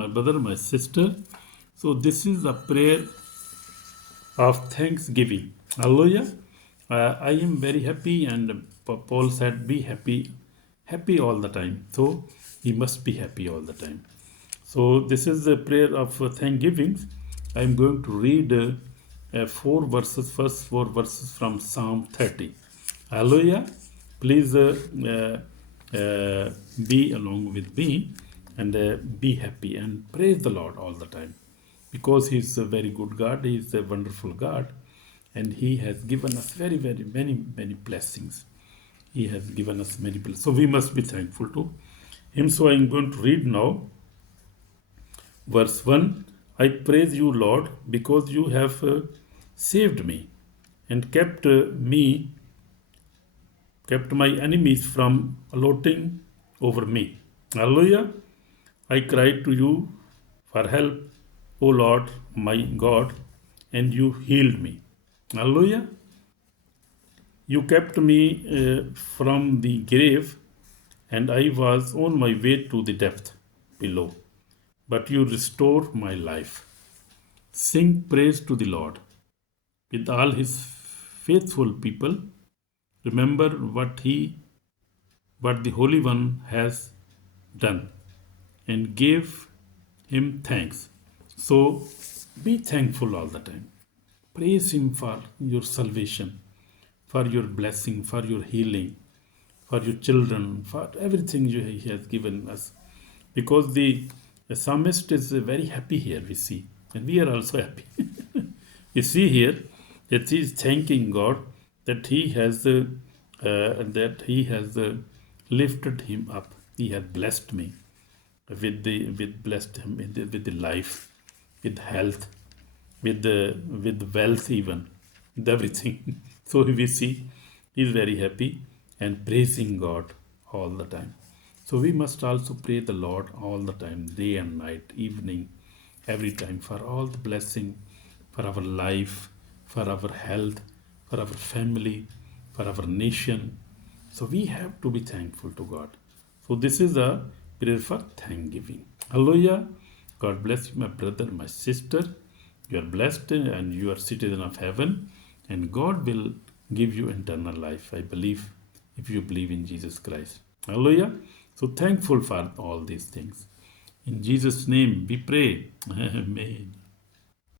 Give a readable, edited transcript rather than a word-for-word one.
my brother, my sister. So this is a prayer of thanksgiving. Hallelujah. I am very happy, and Paul said, be happy, happy all the time. So we must be happy all the time. So this is the prayer of thanksgiving. I am going to read first four verses from Psalm 30. Hallelujah. Please be along with me and be happy and praise the Lord all the time, because He is a very good God. He is a wonderful God, and He has given us very, very many blessings. He has given us many blessings. So we must be thankful to Him. So I am going to read now verse 1. I praise you, Lord, because you have saved me and kept my enemies from allotting over me. Hallelujah. I cried to you for help, O Lord, my God, and you healed me. Hallelujah. You kept me from the grave, and I was on my way to the depth below. But you restore my life. Sing praise to the Lord with all his faithful people. Remember what the Holy One has done, and give him thanks. So be thankful all the time. Praise him for your salvation, for your blessing, for your healing, for your children, for everything he has given us. Because the psalmist is very happy here, we see, and we are also happy. You see here that he is thanking God that he has lifted him up. He has blessed me with blessed him with the life, with health, with wealth, even with everything. So we see he is very happy and praising God all the time. So we must also pray the Lord all the time, day and night, evening, every time, for all the blessing, for our life, for our health, for our family, for our nation. So we have to be thankful to God. So this is a prayer for thanksgiving. Hallelujah. God bless you, my brother, my sister. You are blessed and you are citizen of heaven, and God will give you eternal life, I believe, if you believe in Jesus Christ. Hallelujah. So thankful for all these things. In Jesus' name we pray. Amen.